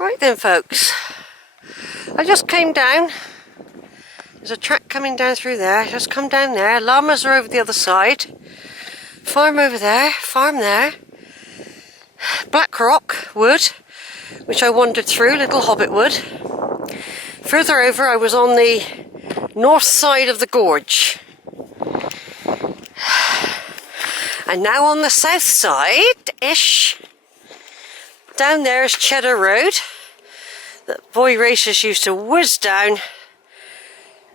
Right then, folks, I just came down. There's a track coming down through there. Just come down there. Llamas are over the other side. Farm over there, farm there. Black rock wood, which I wandered through, little hobbit wood. Further over, I was on the north side of the gorge. And now on the south side-ish, down there is Cheddar Road that boy racers used to whiz down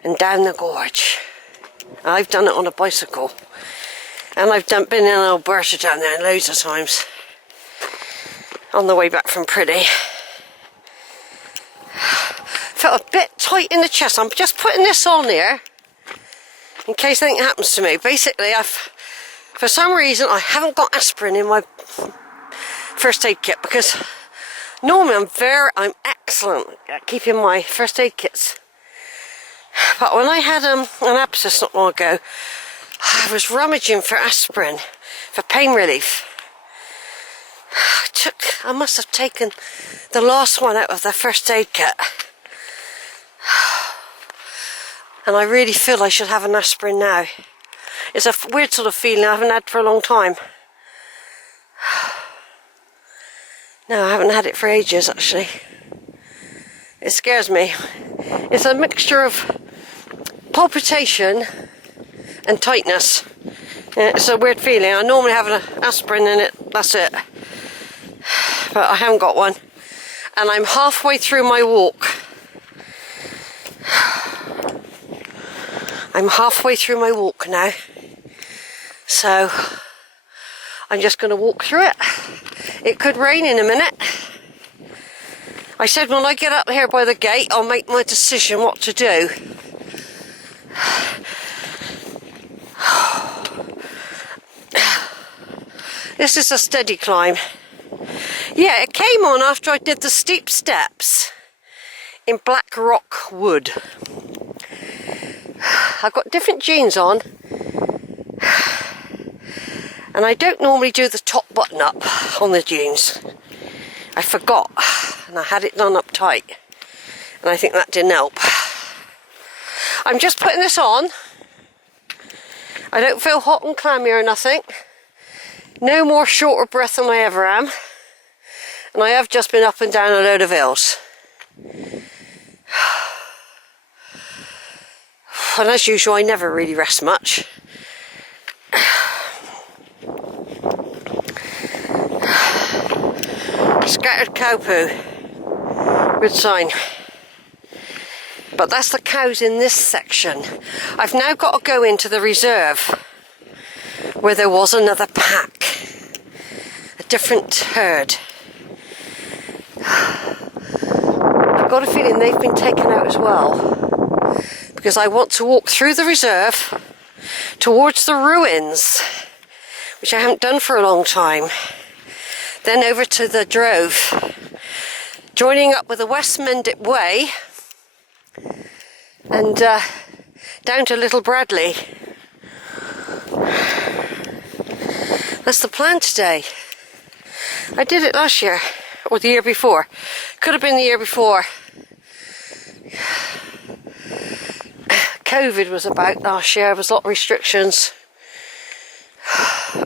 and down the gorge. I've done it on a bicycle, and I've been in Alberta down there loads of times on the way back from Pretty. Felt a bit tight in the chest. I'm just putting this on here in case anything happens to me. Basically, for some reason I haven't got aspirin in my first aid kit, because normally I'm excellent at keeping my first aid kits. But when I had an abscess not long ago, I was rummaging for aspirin for pain relief. I must have taken the last one out of the first aid kit, and I really feel I should have an aspirin now. It's a weird sort of feeling I haven't had for a long time. No, I haven't had it for ages, actually. It scares me. It's a mixture of palpitation and tightness. It's a weird feeling. I normally have an aspirin in it, that's it. But I haven't got one. And I'm halfway through my walk. I'm halfway through my walk now. So I'm just going to walk through it. It could rain in a minute. I said when I get up here by the gate, I'll make my decision what to do. This is a steady climb. Yeah, it came on after I did the steep steps in black rock wood. I've got different jeans on, and I don't normally do the top button up on the jeans. I forgot, and I had it done up tight, and I think that didn't help. I'm just putting this on. I don't feel hot and clammy or nothing. No more short of breath than I ever am. And I have just been up and down a load of hills. And as usual, I never really rest much. Scattered cow poo. Good sign. But that's the cows in this section. I've now got to go into the reserve where there was another pack. A different herd. I've got a feeling they've been taken out as well, because I want to walk through the reserve towards the ruins, which I haven't done for a long time. Then over to the drove, joining up with the West Mendip Way, and down to Little Bradley. That's the plan today. I did it last year, or the year before. Could have been the year before. COVID was about last year. There was a lot of restrictions.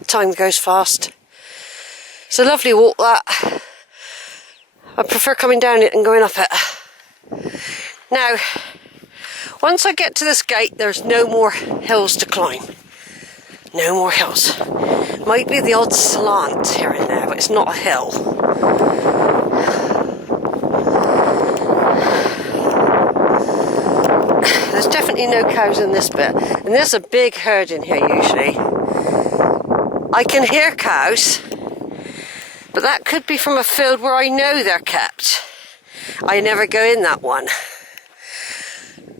Time goes fast. It's a lovely walk, that. I prefer coming down it than going up it. Now, once I get to this gate, there's no more hills to climb. No more hills. Might be the odd slant here and there, but it's not a hill. There's definitely no cows in this bit. And there's a big herd in here usually. I can hear cows, but that could be from a field where I know they're kept. I never go in that one.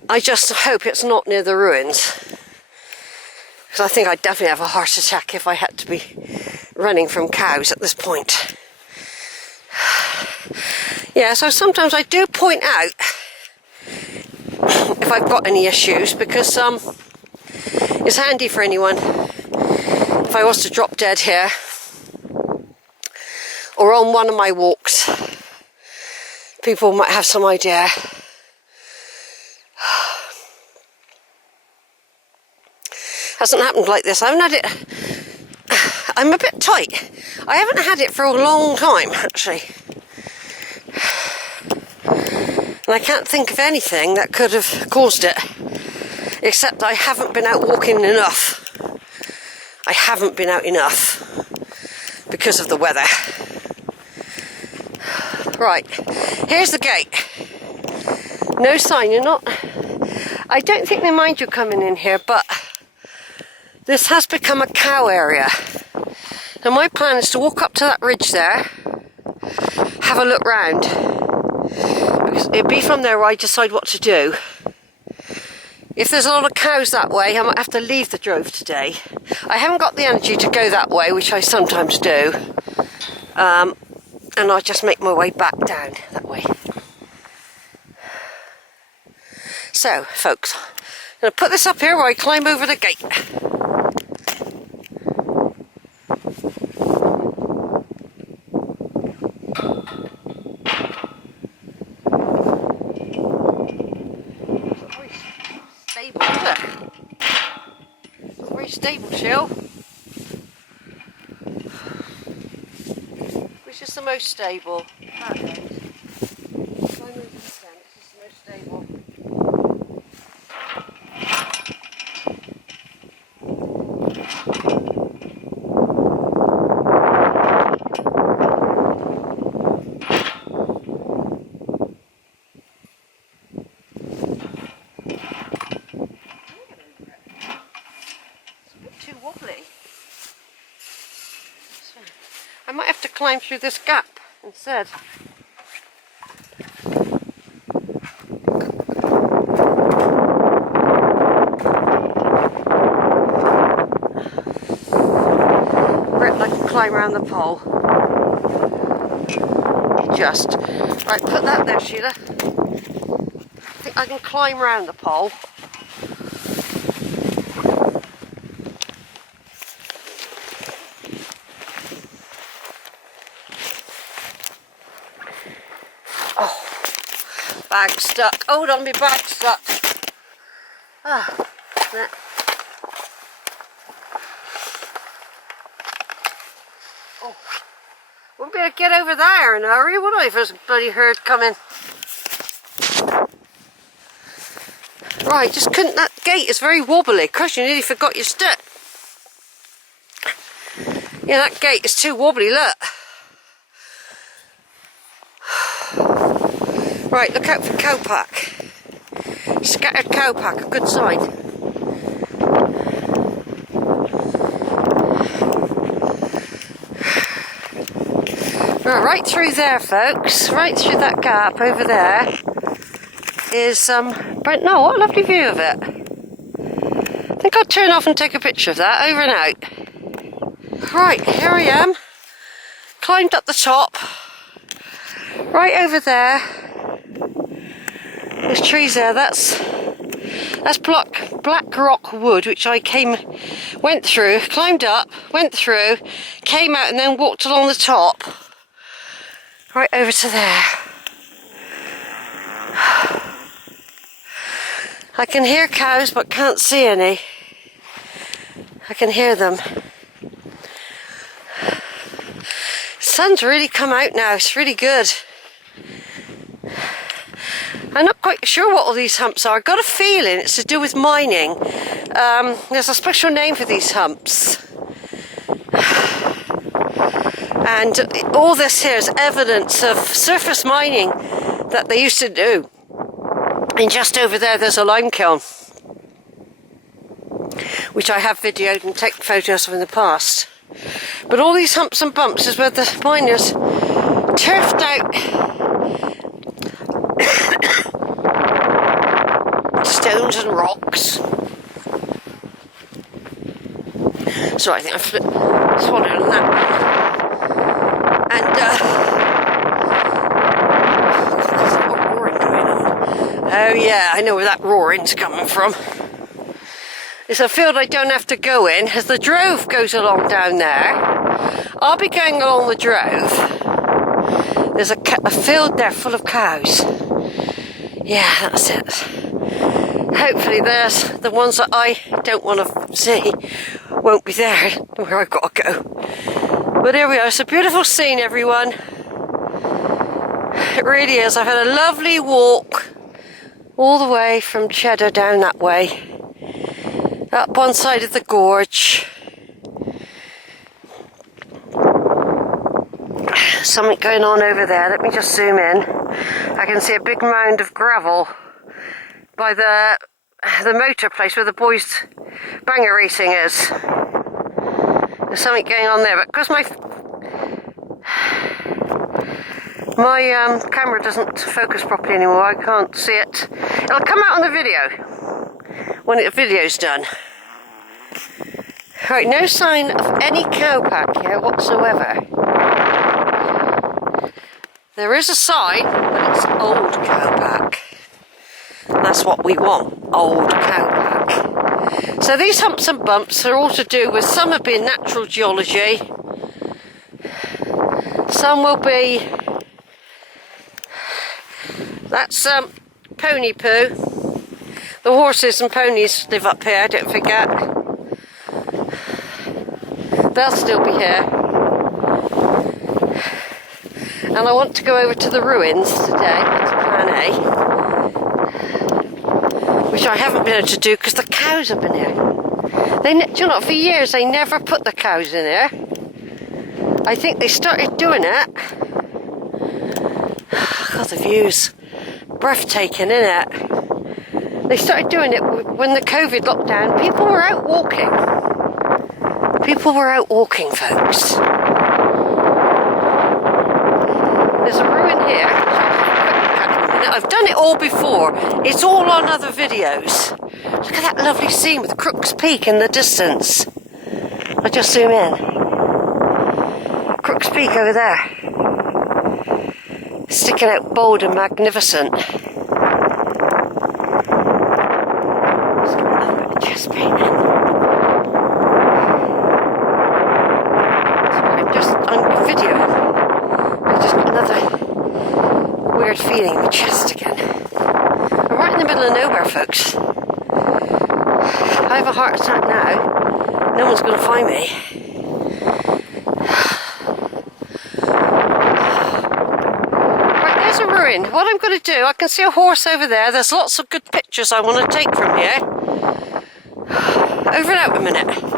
I just hope it's not near the ruins, because I think I'd definitely have a heart attack if I had to be running from cows at this point. Yeah, so sometimes I do point out if I've got any issues, because it's handy for anyone if I was to drop dead here or on one of my walks. people might have some idea. Hasn't happened like this. I haven't had it. I'm a bit tight. I haven't had it for a long time, actually. And I can't think of anything that could have caused it, except I haven't been out walking enough. I haven't been out enough because of the weather. Right, here's the gate. No sign, you're not... I don't think they mind you coming in here, but this has become a cow area. And my plan is to walk up to that ridge there, have a look round, because it'll be from there where I decide what to do. If there's a lot of cows that way, I might have to leave the drove today. I haven't got the energy to go that way, which I sometimes do. And I'll just make my way back down that way. So, folks, I'm going to put this up here where I climb over the gate. Stable, isn't it? It's very stable, Shell. Which is the most stable? That end. If I move this end, this is the most stable. Wobbly. So, I might have to climb through this gap instead. Rip, I can climb around the pole. Just. Right, put that there, Sheila. I think I can climb around the pole. Bag stuck. Hold on, my bag stuck. Ah, that. Oh, wouldn't be able to get over there in a hurry, would I, if there's a bloody herd coming? Right, just couldn't. That gate is very wobbly. Crush, you nearly forgot your step. Yeah, that gate is too wobbly. Look. Right, look out for cowpack. Scattered cowpack, a good sign. Right through there, folks. Right through that gap over there is but no, what a lovely view of it. I think I'll turn off and take a picture of that. Over and out. Right, here I am. Climbed up the top. Right over there. There's trees there. That's black rock wood, which I went through, climbed up, went through, came out, and then walked along the top, right over to there. I can hear cows, but can't see any. I can hear them. Sun's really come out now. It's really good. I'm not quite sure what all these humps are. I've got a feeling it's to do with mining. There's a special name for these humps. And all this here is evidence of surface mining that they used to do. And just over there there's a lime kiln, which I have videoed and taken photos of in the past. But all these humps and bumps is where the miners turfed out stones and rocks. So I think I swallowed on that. And there's a lot of roaring going on. Oh yeah, I know where that roaring's coming from. It's a field I don't have to go in, as the drove goes along down there. I'll be going along the drove. There's a field there full of cows. Yeah, that's it. Hopefully there's the ones that I don't want to see won't be there where I've got to go. But here we are. It's a beautiful scene, everyone. It really is. I've had a lovely walk all the way from Cheddar down that way, up one side of the gorge. Something going on over there. Let me just zoom in. I can see a big mound of gravel by the motor place where the boys' banger racing is. There's something going on there, but because my camera doesn't focus properly anymore, I can't see it. It'll come out on the video when the video's done. Right, no sign of any cowpack here whatsoever. There is a sign, but it's old cowpack. That's what we want, old cowpack. So these humps and bumps are all to do with, some have been natural geology, some will be, that's pony poo. The horses and ponies live up here, don't forget. They'll still be here. And I want to go over to the ruins today, that's plan A, which I haven't been able to do because the cows have been here. Do you know, for years they never put the cows in here. I think they started doing it. God, the views, breathtaking, isn't it? They started doing it when the COVID lockdown. People were out walking. People were out walking, folks. There's a ruin here. I've done it all before. It's all on other videos. Look at that lovely scene with Crook's Peak in the distance. I'll just zoom in. Crook's Peak over there. Sticking out bold and magnificent. Let's get another bit of chest paint in. I'm videoing. I just got another weird feeling in my chest again. I'm right in the middle of nowhere, folks. I have a heart attack now. No one's going to find me. Right, there's a ruin. What I'm going to do, I can see a horse over there. There's lots of good pictures I want to take from here. Over and out a minute.